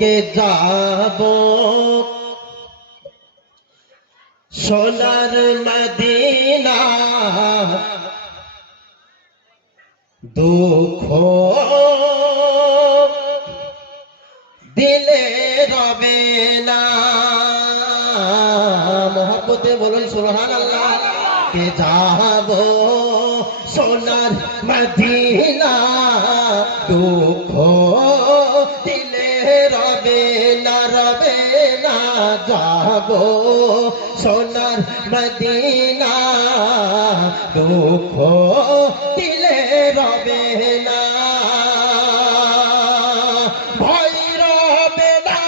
কে যাব। সোনার মদিনা, দুঃখ দিলে রবে না। মহব্বতে বলুন সুবহান আল্লাহ কে যাব সোনার মদিনা। যাব সোনার মদিনা। দুঃখ দিলে রবে না। ভয় রবে না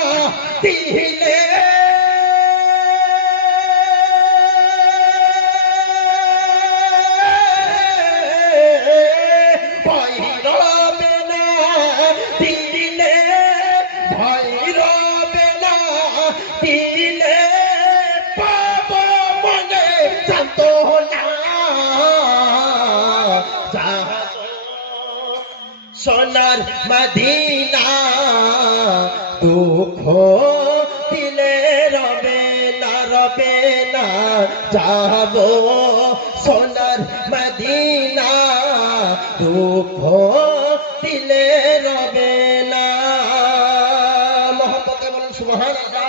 দিলে ভয় রবে সোনার মদিনা দুঃখ দিলে রবে না রবে না, যাব। সোনার মদিনা দুঃখ দিলে রবে না। মহব্বতে বলুন, সুবহানাল্লাহ।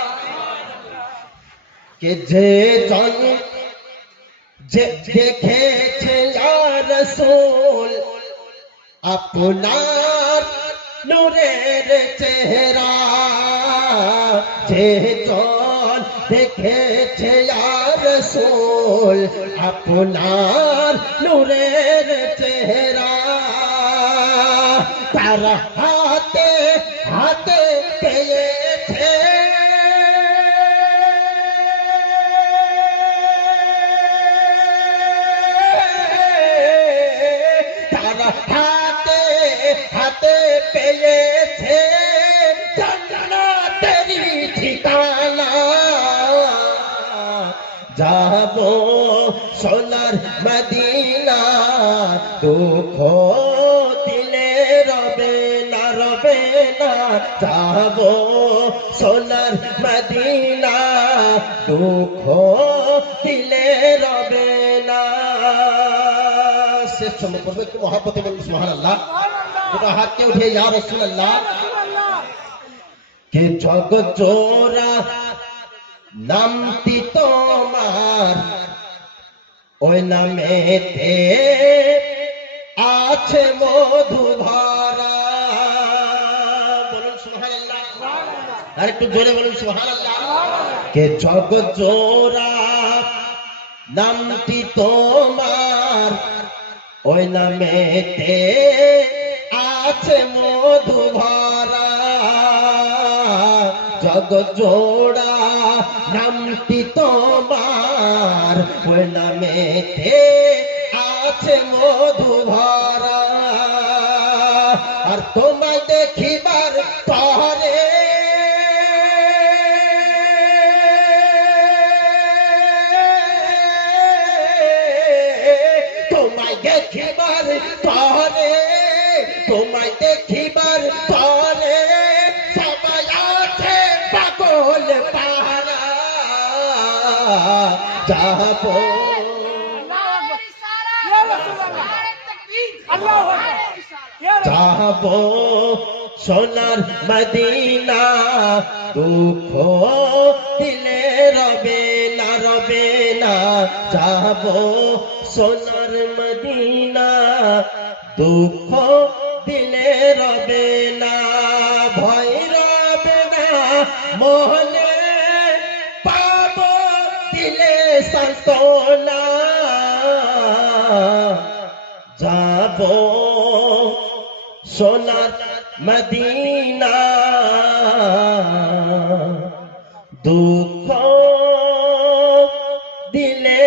কে যে জন যে দেখেছে রসুল আপনার নূরের চেহারা যে জন দেখেছে রসুল আপনার নূরের চেহারা তারা যাব সোনার মদিনা দুঃখ দিলে রবে না রবে না। যাব সোনার মদিনা দুঃখ দিলে রবে না। শেষ সময় করব একটু মহাপতে বলুন সুহান আল্লাহ দুটো হাতকে উঠে ইয়া রসুল আল্লাহ কে জগৎ নামটি তোমার ওই নামেতে আছে মধু ভরা আর জোরে বলুন কে জগৎ নামটি তোমার। ওই নামেতে আছে মধু ভরা জগ জোড়া নামটি তোমার, ওই নামেতে আছে মধু ভরা আর তোমায় দেখিবার পরে তোমায় দেখিবার পরে তোমায় দেখিবার যাব যাব সোনার মদিনা দুঃখ দিলে রবে না রবে না। যাব সোনার মদিনা দুঃখ দিলে রবে না। ভয় রবে না মোহনে পারতলা। যাব সোনার মদিনা। দুঃখ দিলে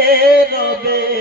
রবে